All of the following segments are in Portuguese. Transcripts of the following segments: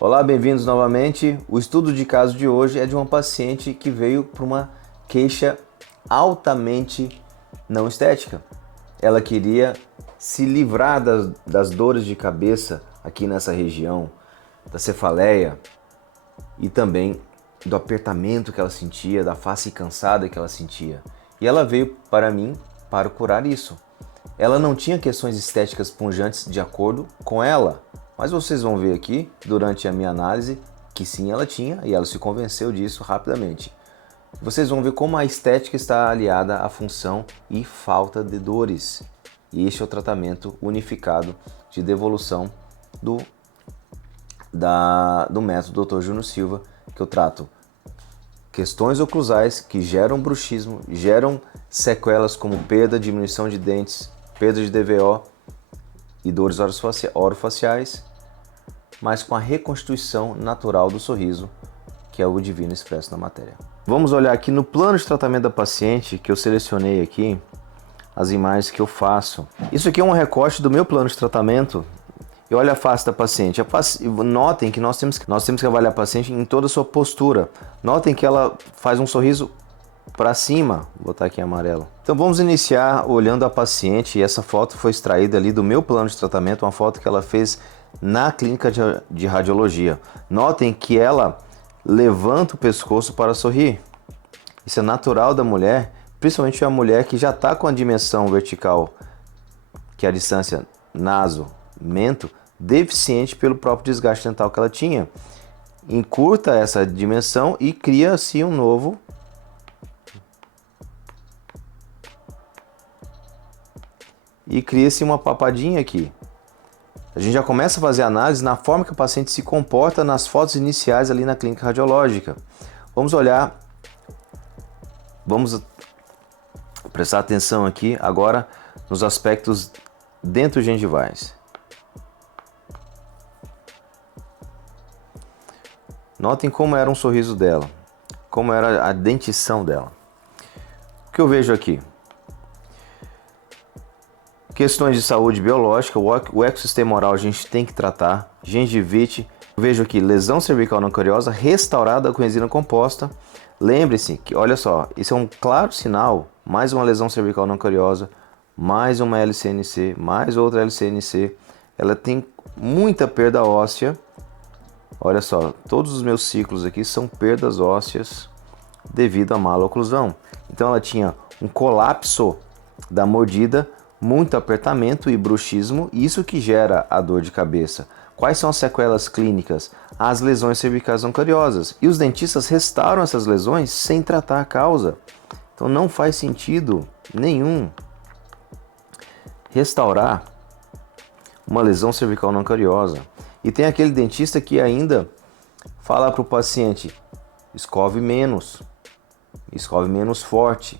Olá, bem-vindos novamente. O estudo de caso de hoje é de uma paciente que veio por uma queixa altamente não estética. Ela queria se livrar das dores de cabeça aqui nessa região, da cefaleia e também do apertamento que ela sentia, da face cansada que ela sentia. E ela veio para mim para curar isso. Ela não tinha questões estéticas punjantes de acordo com ela, mas vocês vão ver aqui, durante a minha análise, que sim, ela tinha, e ela se convenceu disso rapidamente. Vocês vão ver como a estética está aliada à função e falta de dores. E este é o tratamento unificado de devolução do método Dr. Júnior Silva, que eu trato questões oclusais que geram bruxismo, geram sequelas como perda, diminuição de dentes, perda de DVO e dores orofaciais, mas com a reconstituição natural do sorriso, que é o divino expresso na matéria. Vamos olhar aqui no plano de tratamento da paciente, que eu selecionei aqui as imagens que eu faço. Isso aqui é um recorte do meu plano de tratamento. E olha a face da paciente. Notem que nós temos que avaliar a paciente em toda a sua postura. Notem que ela faz um sorriso para cima. Vou botar aqui em amarelo. Então vamos iniciar olhando a paciente. E essa foto foi extraída ali do meu plano de tratamento, uma foto que ela fez na clínica de radiologia. Notem que ela levanta o pescoço para sorrir. Isso é natural da mulher, principalmente a mulher que já está com a dimensão vertical, que é a distância naso-mento, deficiente pelo próprio desgaste dental que ela tinha. Encurta essa dimensão e cria-se um novo uma papadinha aqui. A gente já começa a fazer análise na forma que o paciente se comporta nas fotos iniciais ali na clínica radiológica. Vamos olhar, vamos prestar atenção aqui agora nos aspectos dentogengivais. Notem como era um sorriso dela, como era a dentição dela. O que eu vejo aqui? Questões de saúde biológica, o ecossistema oral a gente tem que tratar, gengivite. Eu vejo aqui lesão cervical não cariosa restaurada com resina composta. Lembre-se que, olha só, isso é um claro sinal, mais uma lesão cervical não cariosa, mais uma LCNC, mais outra LCNC. Ela tem muita perda óssea. Olha só, todos os meus ciclos aqui são perdas ósseas devido à maloclusão. Então ela tinha um colapso da mordida, muito apertamento e bruxismo, isso que gera a dor de cabeça. Quais são as sequelas clínicas? As lesões cervicais não cariosas. E os dentistas restauram essas lesões sem tratar a causa. Então não faz sentido nenhum restaurar uma lesão cervical não cariosa. E tem aquele dentista que ainda fala para o paciente: escove menos forte.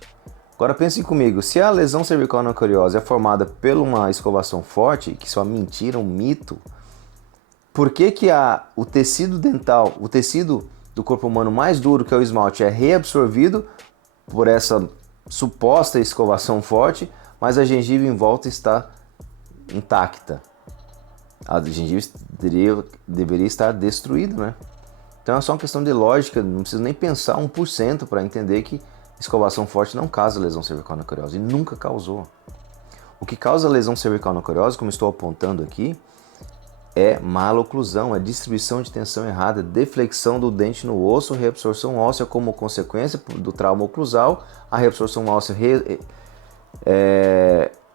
Agora pensem comigo, se a lesão cervical não cariosa é formada por uma escovação forte, que isso é uma mentira, um mito, por que o tecido dental, o tecido do corpo humano mais duro, que é o esmalte, é reabsorvido por essa suposta escovação forte, mas a gengiva em volta está intacta? A gengiva deveria estar destruída, né? Então é só uma questão de lógica, não precisa nem pensar 1% para entender que escovação forte não causa lesão cervical não cariosa, e nunca causou. O que causa lesão cervical não cariosa, como estou apontando aqui, é maloclusão, é distribuição de tensão errada, deflexão do dente no osso, reabsorção óssea como consequência do trauma oclusal. A reabsorção óssea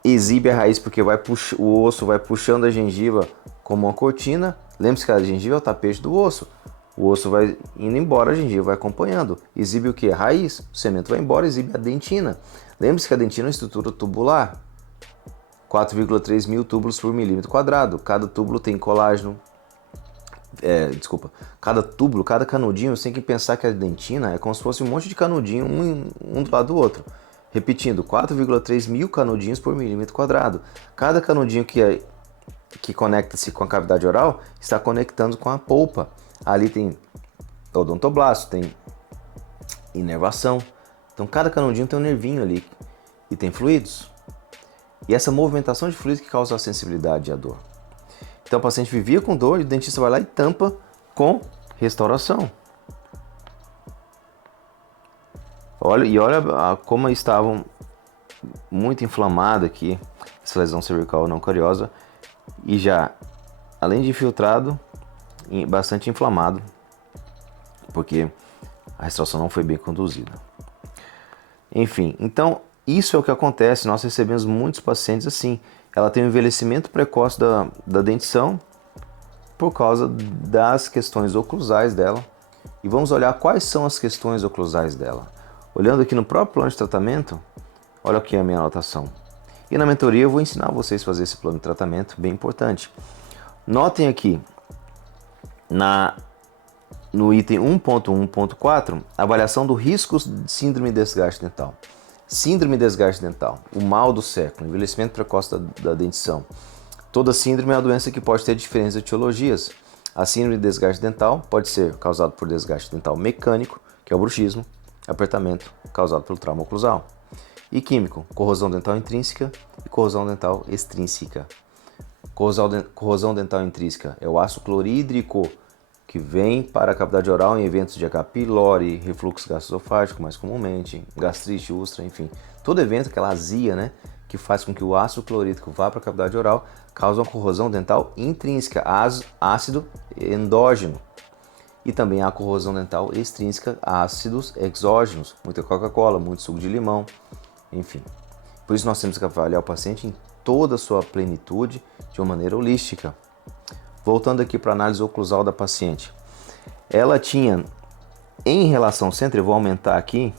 exibe a raiz porque o osso vai puxando a gengiva como uma cortina. Lembre-se que a gengiva é o tapete do osso. O osso vai indo embora, a gengiva vai acompanhando. Exibe o que? A raiz. O cemento vai embora, exibe a dentina. Lembre-se que a dentina é uma estrutura tubular. 4,3 mil túbulos por milímetro quadrado. Cada túbulo tem colágeno. Cada túbulo, cada canudinho, você tem que pensar que a dentina é como se fosse um monte de canudinho, um do lado do outro. Repetindo, 4,3 mil canudinhos por milímetro quadrado. Cada canudinho que conecta-se com a cavidade oral está conectando com a polpa. Ali tem odontoblasto, tem inervação. Então cada canudinho tem um nervinho ali e tem fluidos. E essa movimentação de fluidos que causa a sensibilidade e a dor. Então o paciente vivia com dor e o dentista vai lá e tampa com restauração. Olha como estavam muito inflamado aqui, essa lesão cervical não cariosa, e já, além de infiltrado, bastante inflamado, porque a restauração não foi bem conduzida. Enfim, então isso é o que acontece. Nós recebemos muitos pacientes assim. Ela tem um envelhecimento precoce da dentição por causa das questões oclusais dela. E vamos olhar quais são as questões oclusais dela. Olhando aqui no próprio plano de tratamento, olha aqui a minha anotação. E na mentoria eu vou ensinar vocês a fazer esse plano de tratamento, bem importante. Notem aqui, no item 1.1.4, avaliação do risco de síndrome de desgaste dental. Síndrome de desgaste dental, o mal do século, envelhecimento precoce da dentição. Toda síndrome é uma doença que pode ter diferentes etiologias. A síndrome de desgaste dental pode ser causada por desgaste dental mecânico, que é o bruxismo, apertamento, causado pelo trauma oclusal. E corrosão dental intrínseca e corrosão dental extrínseca. Corrosão dental intrínseca é o ácido clorídrico que vem para a cavidade oral em eventos de H. pylori, refluxo gastroesofágico mais comumente, gastrite, úlcera, enfim. Todo evento, aquela azia, né, que faz com que o ácido clorídrico vá para a cavidade oral, causa uma corrosão dental intrínseca, ácido endógeno. E também a corrosão dental extrínseca, ácidos exógenos, muita Coca-Cola, muito suco de limão, enfim. Por isso nós temos que avaliar o paciente em toda a sua plenitude, de uma maneira holística. Voltando aqui para a análise oclusal da paciente. Ela tinha, em relação centro, eu vou aumentar aqui,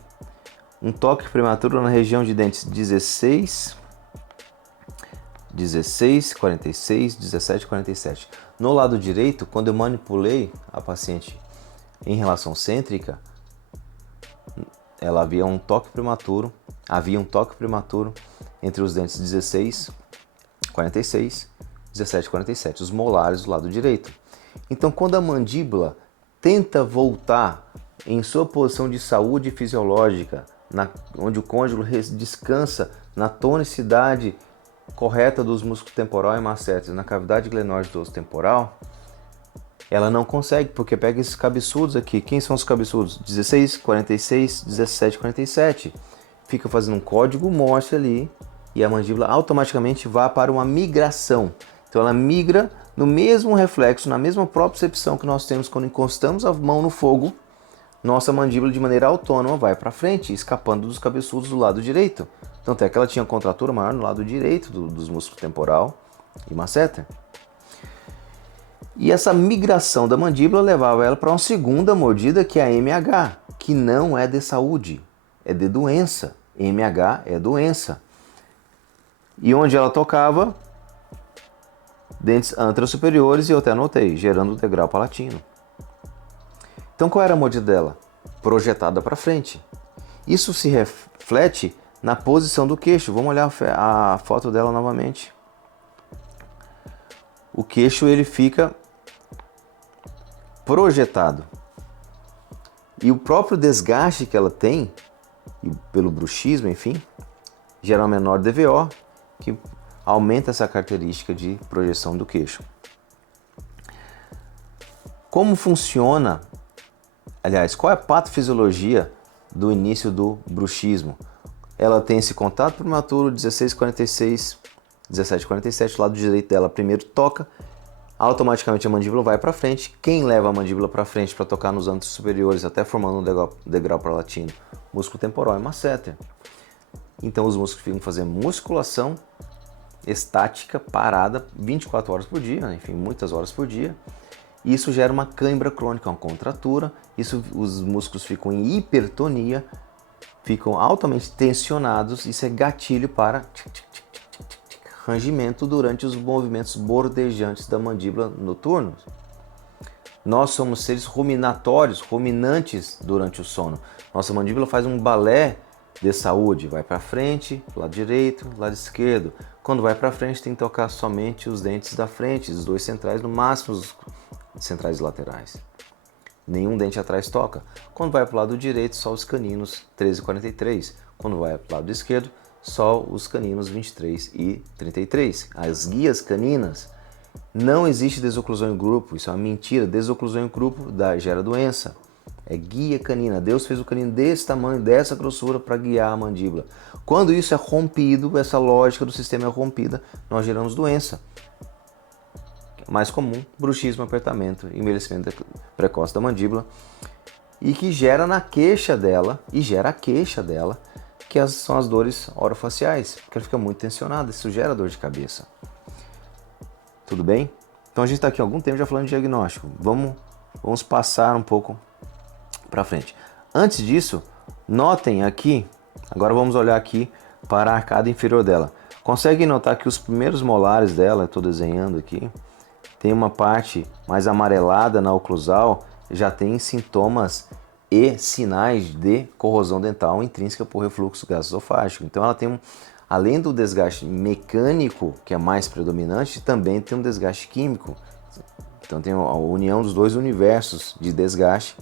um toque prematuro na região de dentes 16, 46, 17 e 47. No lado direito, quando eu manipulei a paciente em relação cêntrica, havia um toque prematuro entre os dentes 16, 46, 17 e 47, os molares do lado direito. Então, quando a mandíbula tenta voltar em sua posição de saúde fisiológica, onde o côndilo descansa na tonicidade correta dos músculos temporal e masseter, na cavidade glenóide do osso temporal, ela não consegue, porque pega esses cabeçudos aqui. Quem são os cabeçudos? 16, 46, 17, 47. Fica fazendo um código Morse ali e a mandíbula automaticamente vai para uma migração. Então ela migra no mesmo reflexo, na mesma propriocepção que nós temos quando encostamos a mão no fogo, nossa mandíbula de maneira autônoma vai para frente, escapando dos cabeçudos do lado direito. Tanto é que ela tinha contratura maior no lado direito dos músculos temporal e masseter. E essa migração da mandíbula levava ela para uma segunda mordida, que é a MH, que não é de saúde, é de doença. MH é doença. E onde ela tocava? Dentes anterosuperiores, e eu até anotei, gerando o degrau palatino. Então qual era a mordida dela? Projetada para frente. Isso se reflete na posição do queixo. Vamos olhar a foto dela novamente. O queixo ele fica projetado. E o próprio desgaste que ela tem, pelo bruxismo, enfim, gera um menor DVO, que aumenta essa característica de projeção do queixo. Como funciona, aliás, qual é a patofisiologia do início do bruxismo? Ela tem esse contato prematuro, 16:46, 17:47, o lado direito dela primeiro toca, automaticamente a mandíbula vai para frente. Quem leva a mandíbula para frente para tocar nos ângulos superiores, até formando um degrau palatino? Músculo temporal e masseter. Então os músculos ficam fazendo musculação estática, parada, 24 horas por dia, enfim, muitas horas por dia. E isso gera uma cãibra crônica, uma contratura. Os músculos ficam em hipertonia, ficam altamente tensionados. Isso é gatilho para rangimento durante os movimentos bordejantes da mandíbula noturnos. Nós somos seres ruminatórios, ruminantes durante o sono. Nossa mandíbula faz um balé de saúde, vai para frente, lado direito, lado esquerdo. Quando vai para frente tem que tocar somente os dentes da frente, os dois centrais, no máximo os centrais e laterais. Nenhum dente atrás toca. Quando vai para o lado direito, só os caninos 13 e 43. Quando vai para o lado esquerdo, só os caninos 23 e 33. As guias caninas, Não existe desoclusão em grupo, isso é uma mentira. Desoclusão em grupo gera doença. É guia canina. Deus fez o canino desse tamanho, dessa grossura para guiar a mandíbula. Quando isso é rompido, essa lógica do sistema é rompida, nós geramos doença. Mais comum, bruxismo, apertamento, envelhecimento precoce da mandíbula, e que gera na queixa dela, que são as dores orofaciais, porque ela fica muito tensionada, isso gera dor de cabeça. Tudo bem? Então a gente está aqui há algum tempo já falando de diagnóstico. Vamos passar um pouco para frente. Antes disso, notem aqui, agora vamos olhar aqui para a arcada inferior dela. Conseguem notar que os primeiros molares dela, estou desenhando aqui, tem uma parte mais amarelada na oclusal, já tem sintomas e sinais de corrosão dental intrínseca por refluxo gastroesofágico. Então ela tem além do desgaste mecânico, que é mais predominante, também tem um desgaste químico. Então tem a união dos dois universos de desgaste.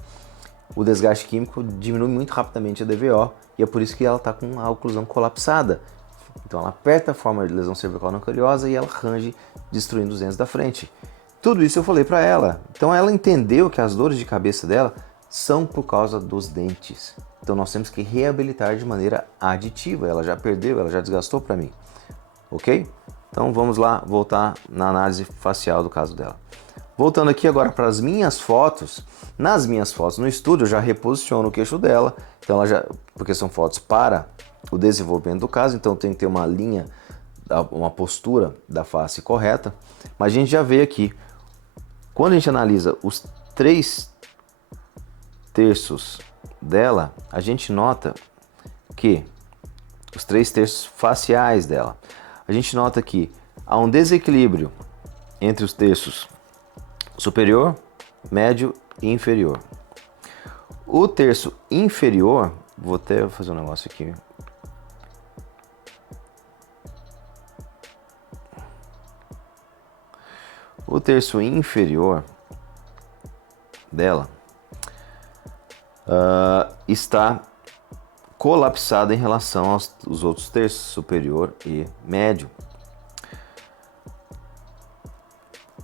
O desgaste químico diminui muito rapidamente a DVO e é por isso que ela está com a oclusão colapsada. Então ela aperta a forma de lesão cervical não caliosa e ela range, destruindo os dentes da frente. Tudo isso eu falei para ela. Então ela entendeu que as dores de cabeça dela são por causa dos dentes. Então nós temos que reabilitar de maneira aditiva. Ela já perdeu, ela já desgastou para mim. Ok? Então vamos lá voltar na análise facial do caso dela. Voltando aqui agora para as minhas fotos. Nas minhas fotos no estúdio eu já reposiciono o queixo dela. Então porque são fotos para o desenvolvimento do caso. Então tem que ter uma linha, uma postura da face correta. Mas a gente já vê aqui. Quando a gente analisa os 3/3 dela, a gente nota que os 3/3 faciais dela, a gente nota que há um desequilíbrio entre os terços superior, médio e inferior. O terço inferior, vou até fazer um negócio aqui. O terço inferior dela está colapsado em relação aos outros terços, superior e médio.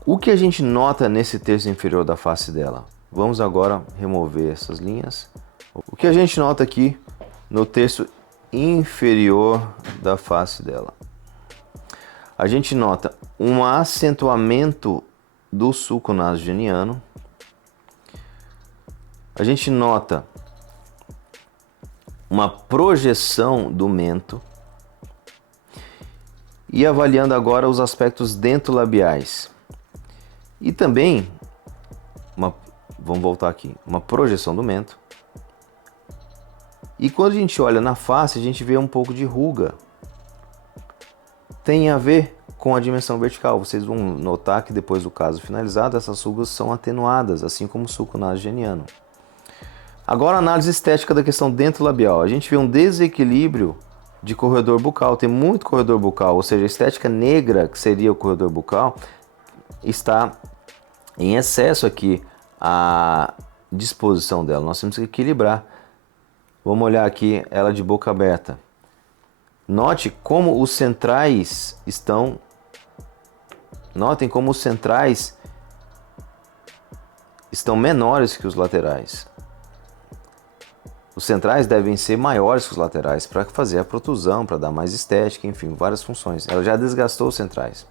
O que a gente nota nesse terço inferior da face dela? Vamos agora remover essas linhas. O que a gente nota aqui no terço inferior da face dela? A gente nota um acentuamento do sulco nasogeniano. A gente nota uma projeção do mento. E avaliando agora os aspectos dentolabiais. E também, vamos voltar aqui, uma projeção do mento. E quando a gente olha na face, a gente vê um pouco de ruga. Tem a ver com a dimensão vertical. Vocês vão notar que depois do caso finalizado, essas rugas são atenuadas, assim como o sulco nasogeniano. Agora a análise estética da questão dentolabial. A gente vê um desequilíbrio de corredor bucal, tem muito corredor bucal, ou seja, a estética negra, que seria o corredor bucal, está em excesso aqui a disposição dela. Nós temos que equilibrar. Vamos olhar aqui ela de boca aberta. Note como os centrais estão. Notem como os centrais estão menores que os laterais. Os centrais devem ser maiores que os laterais para fazer a protusão, para dar mais estética, enfim, várias funções. Ela já desgastou os centrais.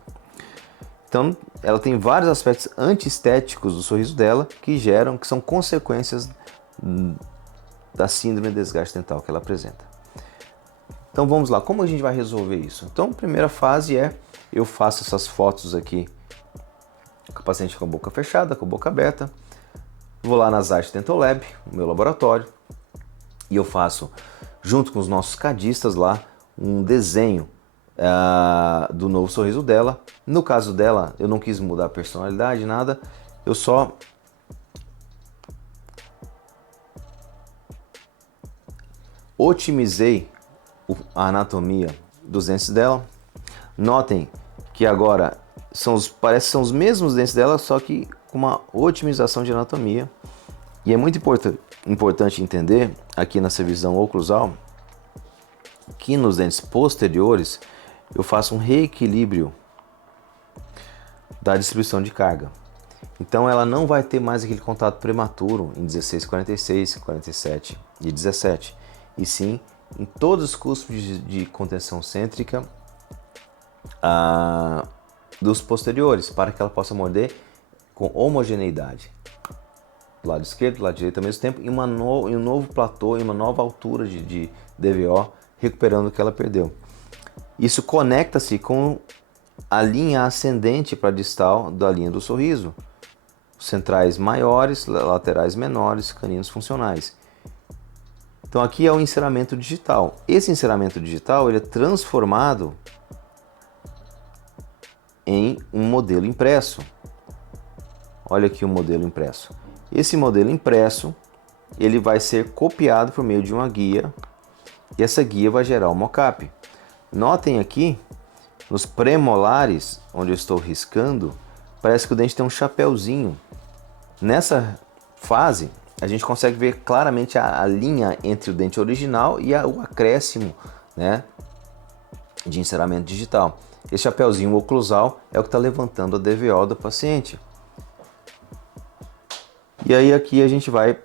Então, ela tem vários aspectos antiestéticos do sorriso dela que são consequências da síndrome de desgaste dental que ela apresenta. Então vamos lá, como a gente vai resolver isso? Então a primeira fase é, eu faço essas fotos aqui com a paciente com a boca fechada, com a boca aberta, vou lá na Zite Dental Lab, no meu laboratório, e eu faço, junto com os nossos cadistas lá, um desenho do novo sorriso dela. No caso dela, eu não quis mudar a personalidade, nada, eu só otimizei a anatomia dos dentes dela. Notem que agora parece que são os mesmos dentes dela, só que com uma otimização de anatomia. E é muito importante entender aqui nessa visão oclusal que nos dentes posteriores eu faço um reequilíbrio da distribuição de carga. Então ela não vai ter mais aquele contato prematuro em 16, 46, 47 e 17, e sim em todos os custos de contenção cêntrica dos posteriores, para que ela possa morder com homogeneidade. Do lado esquerdo, do lado direito ao mesmo tempo, em um novo platô, em uma nova altura de DVO, recuperando o que ela perdeu. Isso conecta-se com a linha ascendente para a distal da linha do sorriso. Centrais maiores, laterais menores, caninos funcionais. Então aqui é o enceramento digital. Esse enceramento digital ele é transformado em um modelo impresso. Olha aqui o modelo impresso. Esse modelo impresso ele vai ser copiado por meio de uma guia e essa guia vai gerar o mockup. Notem aqui nos premolares, onde eu estou riscando, parece que o dente tem um chapéuzinho. Nessa fase, a gente consegue ver claramente a linha entre o dente original e o acréscimo, né, de enceramento digital. Esse chapéuzinho oclusal é o que está levantando a DVO do paciente. E aí aqui a gente vai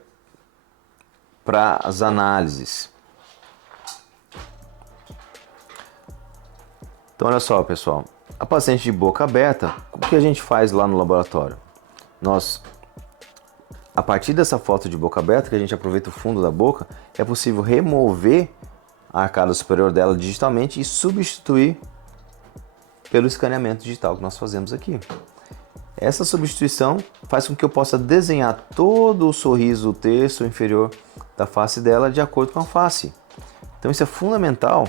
para as análises. Então olha só, pessoal, a paciente de boca aberta, o que a gente faz lá no laboratório? Nós, a partir dessa foto de boca aberta, que a gente aproveita o fundo da boca, é possível remover a arcada superior dela digitalmente e substituir pelo escaneamento digital que nós fazemos aqui. Essa substituição faz com que eu possa desenhar todo o sorriso terço inferior da face dela de acordo com a face. Então isso é fundamental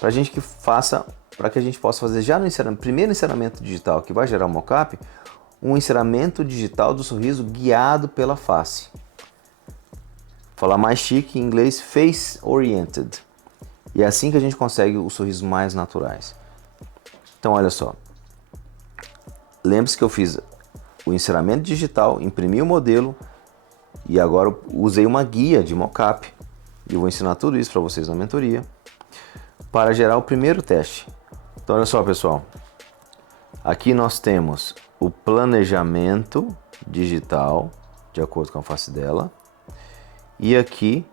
para que a gente possa fazer já no primeiro enceramento digital que vai gerar o mockup, um enceramento digital do sorriso guiado pela face. Falar mais chique em inglês, face oriented. E é assim que a gente consegue os sorrisos mais naturais. Então olha só. Lembre-se que eu fiz o enceramento digital, imprimi o modelo e agora usei uma guia de mockup. E eu vou ensinar tudo isso para vocês na mentoria para gerar o primeiro teste. Então olha só, pessoal. Aqui nós temos o planejamento digital de acordo com a face dela. E aqui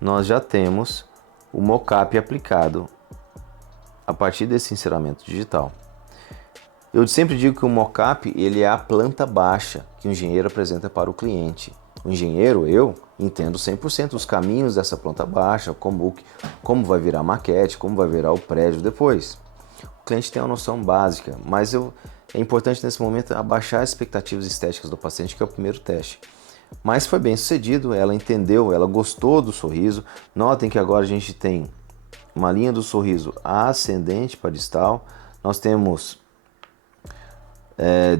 nós já temos o mockup aplicado a partir desse enceramento digital. Eu sempre digo que o mockup ele é a planta baixa que o engenheiro apresenta para o cliente. O engenheiro, eu, entendo 100% os caminhos dessa planta baixa, como vai virar a maquete, como vai virar o prédio depois. O cliente tem uma noção básica, mas é importante nesse momento abaixar as expectativas estéticas do paciente, que é o primeiro teste. Mas foi bem sucedido, ela entendeu, ela gostou do sorriso. Notem que agora a gente tem uma linha do sorriso ascendente para distal. Nós temos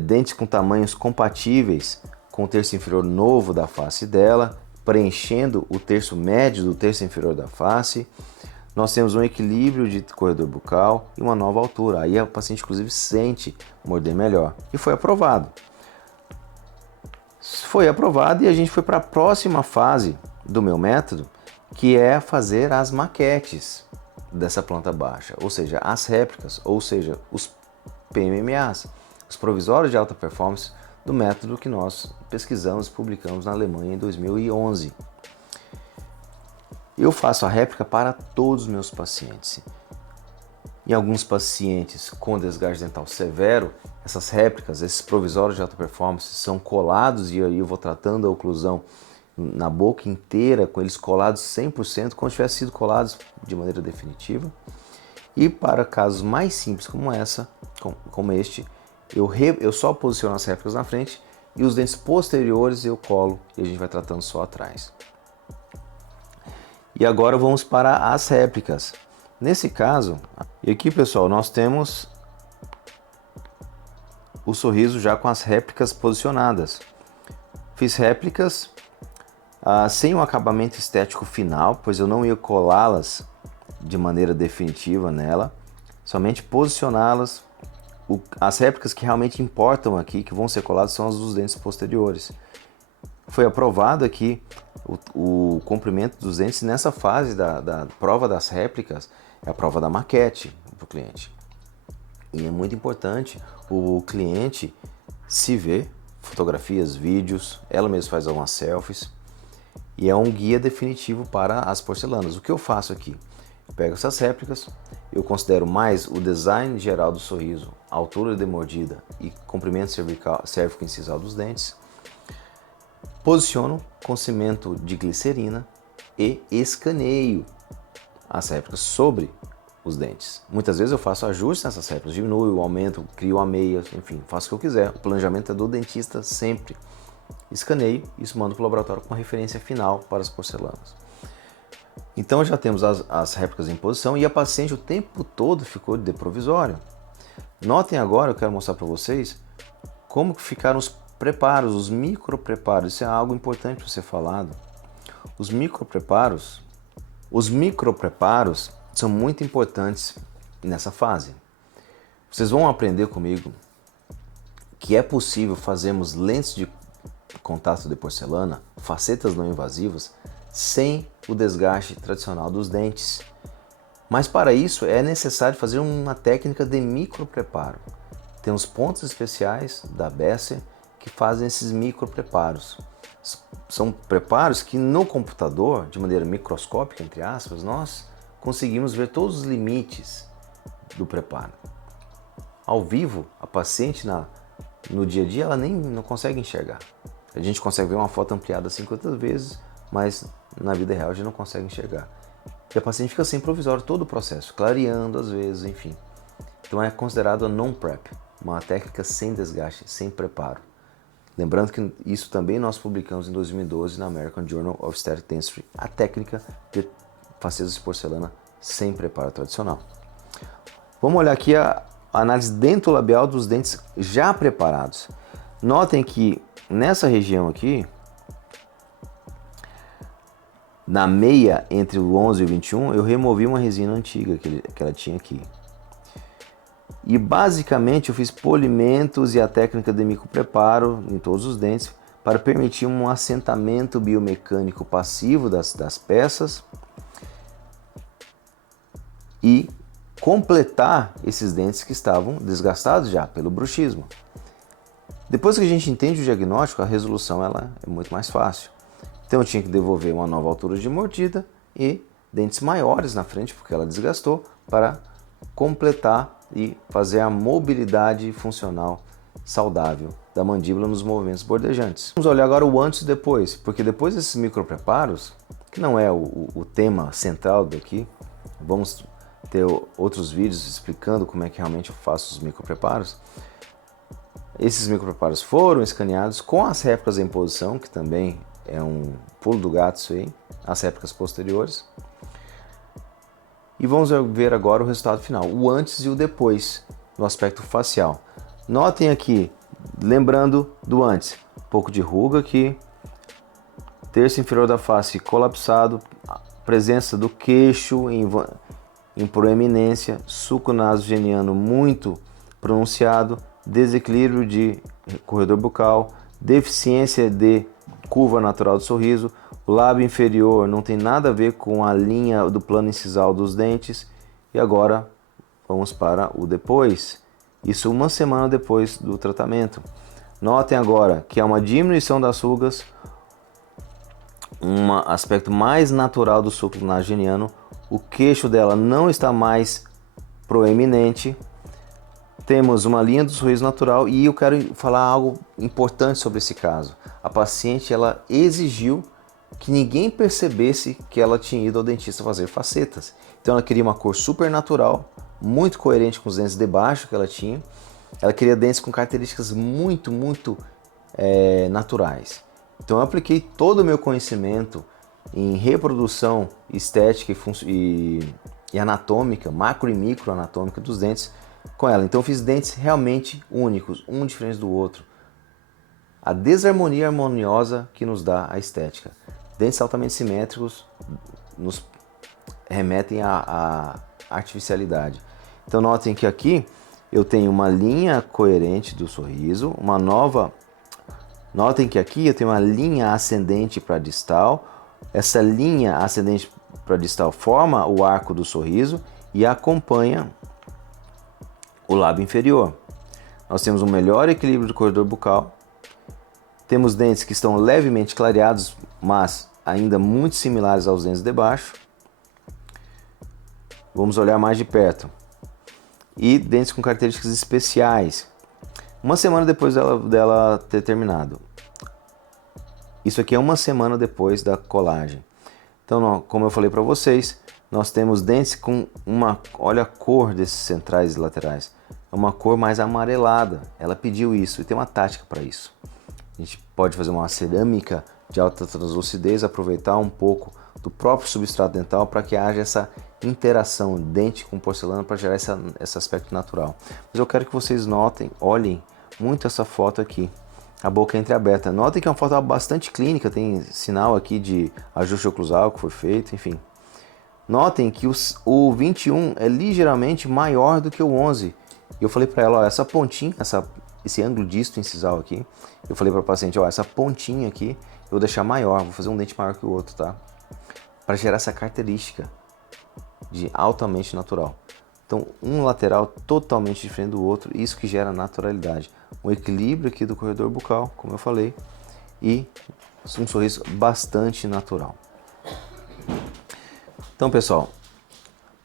dentes com tamanhos compatíveis com o terço inferior novo da face dela, preenchendo o terço médio do terço inferior da face. Nós temos um equilíbrio de corredor bucal e uma nova altura. Aí o paciente inclusive sente morder melhor. E foi aprovado. Foi aprovado e a gente foi para a próxima fase do meu método, que é fazer as maquetes dessa planta baixa, ou seja, as réplicas, ou seja, os PMMAs, os provisórios de alta performance do método que nós pesquisamos e publicamos na Alemanha em 2011. Eu faço a réplica para todos os meus pacientes. Em alguns pacientes com desgaste dental severo, essas réplicas, esses provisórios de alta performance são colados e aí eu vou tratando a oclusão na boca inteira, com eles colados 100%, como se tivessem sido colados de maneira definitiva. E para casos mais simples como este, eu só posiciono as réplicas na frente e os dentes posteriores eu colo e a gente vai tratando só atrás. E agora vamos para as réplicas. Nesse caso, e aqui pessoal, nós temos o sorriso já com as réplicas posicionadas. Fiz réplicas sem um acabamento estético final, pois eu não ia colá-las de maneira definitiva nela, somente posicioná-las. As réplicas que realmente importam aqui, que vão ser coladas, são as dos dentes posteriores. Foi aprovado aqui o comprimento dos dentes nessa fase da prova das réplicas, é a prova da maquete para o cliente. E é muito importante o cliente se ver, fotografias, vídeos, ela mesma faz algumas selfies, e é um guia definitivo para as porcelanas. O que eu faço aqui? Eu pego essas réplicas, eu considero mais o design geral do sorriso, a altura de mordida e comprimento cérvico incisal dos dentes, posiciono com cimento de glicerina e escaneio as réplicas sobre os dentes. Muitas vezes eu faço ajustes nessas réplicas, diminuo, aumento, crio a meia, enfim, faço o que eu quiser. O planejamento é do dentista sempre. Escaneio, isso mando para o laboratório com uma referência final para as porcelanas. Então já temos as réplicas em posição e a paciente o tempo todo ficou de provisório. Notem agora, eu quero mostrar para vocês como que ficaram os preparos, os micropreparos. Isso é algo importante para ser falado. Os micropreparos são muito importantes nessa fase. Vocês vão aprender comigo que é possível fazermos lentes de contato de porcelana, facetas não invasivas, sem o desgaste tradicional dos dentes. Mas para isso é necessário fazer uma técnica de micropreparo. Tem os pontos especiais da Besser que fazem esses micropreparos. São preparos que no computador, de maneira microscópica, entre aspas, nós conseguimos ver todos os limites do preparo. Ao vivo, a paciente no dia a dia, ela nem não consegue enxergar. A gente consegue ver uma foto ampliada 50 vezes, mas na vida real a gente não consegue enxergar. E a paciente fica sem provisório todo o processo, clareando às vezes, enfim. Então é considerado a non-prep, uma técnica sem desgaste, sem preparo. Lembrando que isso também nós publicamos em 2012 na American Journal of Aesthetic Dentistry, a técnica de facetas de porcelana sem preparo tradicional. Vamos olhar aqui a análise dentolabial dos dentes já preparados. Notem que nessa região aqui, na meia entre o 11 e o 21, eu removi uma resina antiga que ela tinha aqui. E basicamente eu fiz polimentos e a técnica de micropreparo em todos os dentes para permitir um assentamento biomecânico passivo das peças e completar esses dentes que estavam desgastados já pelo bruxismo. Depois que a gente entende o diagnóstico, a resolução ela é muito mais fácil. Então eu tinha que devolver uma nova altura de mordida e dentes maiores na frente, porque ela desgastou, para completar e fazer a mobilidade funcional saudável da mandíbula nos movimentos bordejantes. Vamos olhar agora o antes e depois, porque depois desses micropreparos, que não é o tema central daqui, vamos ter outros vídeos explicando como é que realmente eu faço os micropreparos. Esses micropreparos foram escaneados com as réplicas em posição, que também é um pulo do gato isso aí, as réplicas posteriores. E vamos ver agora o resultado final, o antes e o depois, no aspecto facial. Notem aqui, lembrando do antes, um pouco de ruga aqui, terço inferior da face colapsado, presença do queixo em proeminência, sulco nasogeniano muito pronunciado, desequilíbrio de corredor bucal, deficiência de curva natural do sorriso, o lábio inferior não tem nada a ver com a linha do plano incisal dos dentes. E agora vamos para o depois, isso uma semana depois do tratamento. Notem agora que há uma diminuição das rugas, um aspecto mais natural do sulco nasogeniano, o queixo dela não está mais proeminente, temos uma linha do sorriso natural. E eu quero falar algo importante sobre esse caso. A paciente ela exigiu que ninguém percebesse que ela tinha ido ao dentista fazer facetas. Então ela queria uma cor super natural, muito coerente com os dentes de baixo que ela tinha. Ela queria dentes com características muito naturais. Então eu apliquei todo o meu conhecimento em reprodução estética e anatômica, macro e micro anatômica dos dentes com ela. Então eu fiz dentes realmente únicos, um diferente do outro. A desarmonia harmoniosa que nos dá a estética. Dentes altamente simétricos nos remetem à artificialidade. Então notem que aqui eu tenho uma linha coerente do sorriso, uma nova. Notem que aqui eu tenho uma linha ascendente para distal. Essa linha ascendente para distal forma o arco do sorriso e acompanha o lábio inferior. Nós temos um melhor equilíbrio do corredor bucal. Temos dentes que estão levemente clareados, mas ainda muito similares aos dentes de baixo. Vamos olhar mais de perto. E dentes com características especiais. Uma semana depois dela ter terminado. Isso aqui é uma semana depois da colagem. Então, como eu falei para vocês, nós temos dentes com olha a cor desses centrais e laterais. É uma cor mais amarelada. Ela pediu isso e tem uma tática para isso. A gente pode fazer uma cerâmica de alta translucidez, aproveitar um pouco do próprio substrato dental para que haja essa interação dente com porcelana para gerar esse aspecto natural. Mas eu quero que vocês notem, olhem muito essa foto aqui. A boca entreaberta. Notem que é uma foto bastante clínica, tem sinal aqui de ajuste oclusal que foi feito, enfim. Notem que o 21 é ligeiramente maior do que o 11. E eu falei para ela, ó, essa pontinha, esse ângulo disto incisal aqui, eu falei para o paciente, ó, essa pontinha aqui eu vou deixar maior, vou fazer um dente maior que o outro, tá? Para gerar essa característica de altamente natural. Então, um lateral totalmente diferente do outro, isso que gera naturalidade. Um equilíbrio aqui do corredor bucal, como eu falei, e um sorriso bastante natural. Então, pessoal,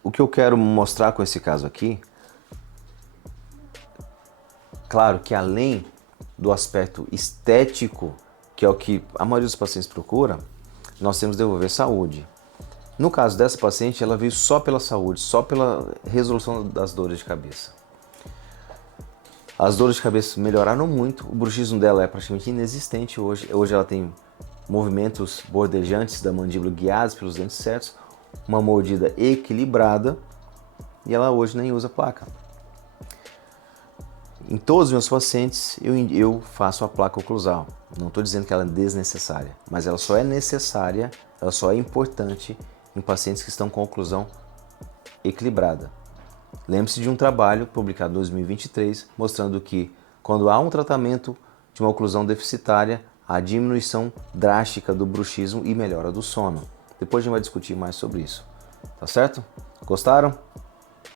o que eu quero mostrar com esse caso aqui, claro que além do aspecto estético, que é o que a maioria dos pacientes procura, nós temos que devolver saúde. No caso dessa paciente, ela veio só pela saúde, só pela resolução das dores de cabeça. As dores de cabeça melhoraram muito, o bruxismo dela é praticamente inexistente hoje. Hoje ela tem movimentos bordejantes da mandíbula guiados pelos dentes certos, uma mordida equilibrada e ela hoje nem usa placa. Em todos os meus pacientes eu faço a placa oclusal. Não estou dizendo que ela é desnecessária, mas ela só é necessária, ela só é importante em pacientes que estão com oclusão equilibrada. Lembre-se de um trabalho publicado em 2023 mostrando que quando há um tratamento de uma oclusão deficitária, há diminuição drástica do bruxismo e melhora do sono. Depois a gente vai discutir mais sobre isso. Tá certo? Gostaram?